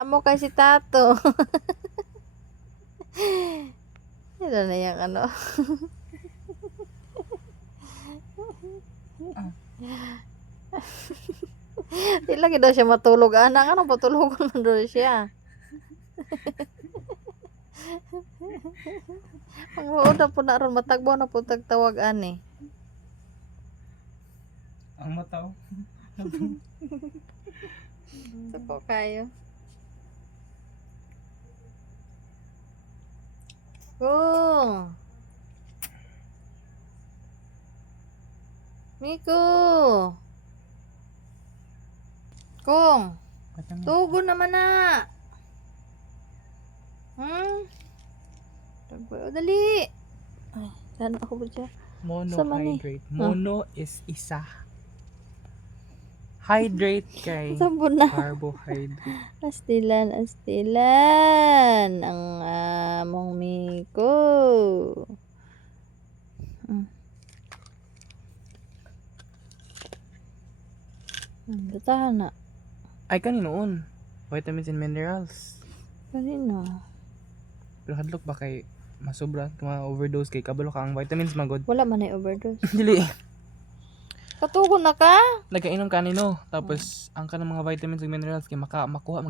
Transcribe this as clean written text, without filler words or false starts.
Amo kay si Tato. Ito na yung ano. Di lagi daw siya matulog. Anak, ano patulog na daw siya. Ang una po na ron, matagbo na po tagtawag ani. Ang mataw. Ito po kayo. Kung! Miko! Kung! Tugon naman na! Dali! Ay, saan ako ba dyan? Monohydrate. Mono is isa. Hydrate kay Sabon na. carbohydrate. Astilan. Ang among Miko. Datahan na. Ay kaninoon. Vitamins and minerals. Kanino? Pero hadlok ba kay masobra kuma overdose kay kabalo ka ang vitamins magod. Wala man ay overdose. Dili. Katugon na ka? Nagkainom kanino tapos ang kanang mga vitamins and minerals kay makuha